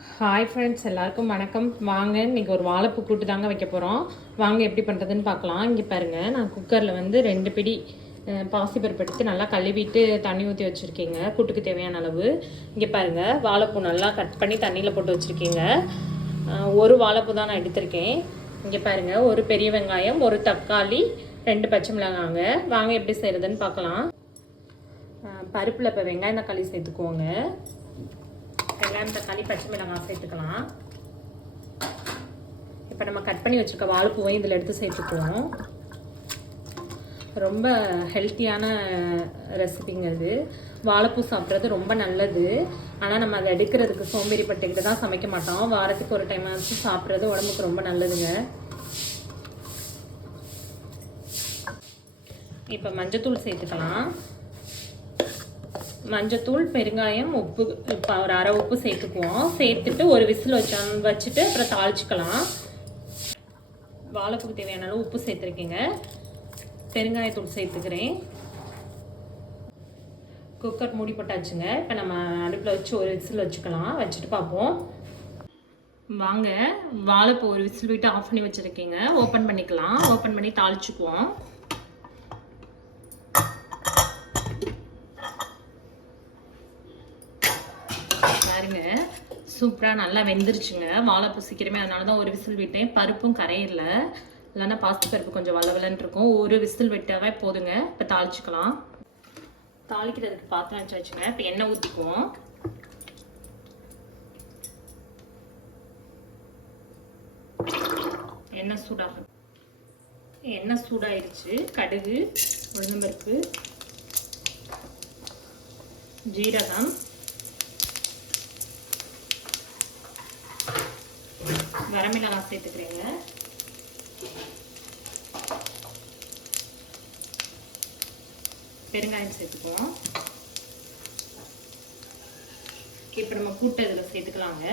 Hi friends, எல்லாருக்கும் வணக்கம். வாங்க, இன்றைக்கி ஒரு வாழைப்பூ கூட்டு தாங்க வைக்க போகிறோம். வாங்க எப்படி பண்ணுறதுன்னு பார்க்கலாம். இங்கே பாருங்கள், நான் குக்கரில் வந்து 2 பிடி பாசிப்பருப்பு எடுத்து நல்லா கழுவிட்டு தண்ணி ஊற்றி வச்சுருக்கீங்க, கூட்டுக்கு தேவையான அளவு. இங்கே பாருங்கள், வாழைப்பூ நல்லா கட் பண்ணி தண்ணியில் போட்டு வச்சுருக்கீங்க. ஒரு வாழைப்பூ தான் நான் எடுத்திருக்கேன். இங்கே பாருங்கள், ஒரு பெரிய வெங்காயம், ஒரு தக்காளி, 2 பச்சை மிளகாங்க. வாங்க எப்படி செய்கிறதுன்னு பார்க்கலாம். பருப்பில் இப்போ வெங்காயம் தக்காளி சேர்த்துக்குவோங்க. வெங்காயம் தக்காளி பச்சை மிளகாய் சேர்த்துக்கலாம். இப்போ நம்ம கட் பண்ணி வச்சுருக்க வாழைப்பூவை இதில் எடுத்து சேர்த்துக்குவோம். ரொம்ப ஹெல்த்தியான ரெசிபிங்க இது. வாழைப்பூ சாப்பிட்றது ரொம்ப நல்லது. ஆனால் நம்ம அதை எடுக்கிறதுக்கு சோம்பேறிப்பட்டுக்கிட்டு தான் சமைக்க மாட்டோம். வாரத்துக்கு ஒரு டைம் ஆச்சு சாப்பிட்றது உடம்புக்கு ரொம்ப நல்லதுங்க. இப்போ மஞ்சத்தூள் சேர்த்துக்கலாம். மஞ்சத்தூள், பெருங்காயம், உப்பு, இப்போ ஒரு அரை உப்பு சேர்த்துக்குவோம். சேர்த்துட்டு ஒரு விசில் வச்சுட்டு அப்புறம் தாளிச்சுக்கலாம். வாழைப்பூக்கு தேவையான அளவு உப்பு சேர்த்துருக்கீங்க. பெருங்காயத்தூள் சேர்த்துக்கிறேன். குக்கர் மூடி போட்டாச்சுங்க. இப்போ நம்ம அடுப்பில் வச்சு ஒரு விசில் வச்சுக்கலாம். வச்சுட்டு பார்ப்போம். வாங்க, வாழைப்பூ ஒரு விசில் விட்டு ஆஃப் பண்ணி வச்சுருக்கீங்க. ஓப்பன் பண்ணிக்கலாம். ஓப்பன் பண்ணி தாளிச்சுக்குவோம். பாருங்க, சூப்பராக நல்லா வெந்துருச்சுங்க. வாழைப்பூ சீக்கிரமே, அதனால தான் ஒரு விசில் விட்டேன். பருப்பும் கரையில, இல்லைன்னா பாசி பருப்பு கொஞ்சம் வளவலன்னு இருக்கும். ஒரு விசில் விட்டாவே போதுங்க. இப்போ தாளிச்சுக்கலாம். தாளிக்கிறதுக்கு பாத்திரம் வச்சாச்சுங்க. இப்போ எண்ணெய் ஊற்றிக்குவோம். எண்ணெய் சூடாயிருச்சு. கடுகு, உளுந்தம்பருப்பு, ஜீரகம், வரமிளகாய் சேர்த்துக்கிறேங்க. பெருங்காயம் சேர்த்துக்குவோம். இப்போ நம்ம கூட்டு இதில் சேர்த்துக்கலாங்க.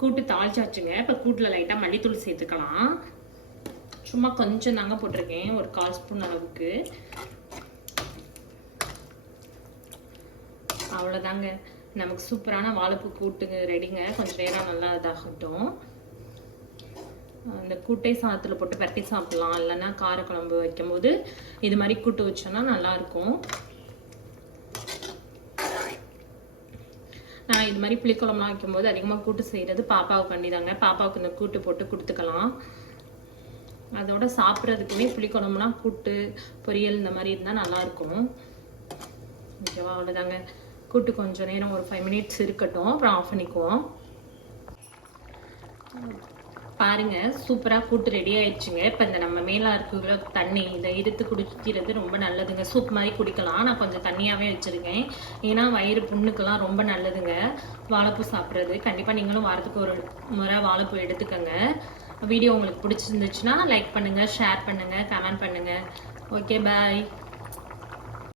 கூட்டு தாளிச்சாச்சுங்க. இப்போ கூட்டில் லைட்டாக மல்லித்தூள் சேர்த்துக்கலாம். சும்மா கொஞ்சம் தாங்க போட்டிருக்கேன், ஒரு 1/4 ஸ்பூன் அளவுக்கு. அவ்வளோதாங்க, நமக்கு சூப்பரான வாழைப்பூ கூட்டுங்க ரெடிங்க. கொஞ்சம் நேரம் நல்லா இதாகட்டும். அந்த கூட்டை சாதத்தில் போட்டு பரட்டி சாப்பிடலாம். இல்லைன்னா காரக்குழம்பு வைக்கும்போது இது மாதிரி கூட்டு வச்சோன்னா நல்லாயிருக்கும். நான் இது மாதிரி புளிக்குழம்புலாம் வைக்கும்போது அதிகமாக கூட்டு செய்கிறது பாப்பாவுக்கு வேண்டிதாங்க. பாப்பாவுக்கு இந்த கூட்டு போட்டு கொடுத்துக்கலாம். அதோட சாப்பிட்றதுக்குமே புளிக்குழம்புலாம் கூட்டு, பொரியல் இந்த மாதிரி இருந்தால் நல்லாயிருக்கும். ஓகேவா? அவ்வளோதாங்க. கூட்டு கொஞ்சம் நேரம் ஒரு 5 மினிட்ஸ் இருக்கட்டும், அப்புறம் ஆஃப் பண்ணிக்குவோம். பாருங்க, சூப்பராக கூட்டு ரெடி ஆயிடுச்சுங்க. இப்போ இந்த நம்ம மேலே இருக்கிற தண்ணி இதை இருத்து குடிக்கிறது ரொம்ப நல்லதுங்க. சூப் மாதிரி குடிக்கலாம். நான் கொஞ்சம் தண்ணியாகவே வச்சுருக்கேன். ஏன்னா வயிறு புண்ணுக்கெல்லாம் ரொம்ப நல்லதுங்க வாழைப்பூ சாப்பிட்றது. கண்டிப்பாக நீங்களும் வாரத்துக்கு ஒரு முறை வாழைப்பூ எடுத்துக்கோங்க. வீடியோ உங்களுக்கு பிடிச்சிருந்துச்சுன்னா லைக் பண்ணுங்கள், ஷேர் பண்ணுங்கள், கமெண்ட் பண்ணுங்கள். ஓகே, பாய்.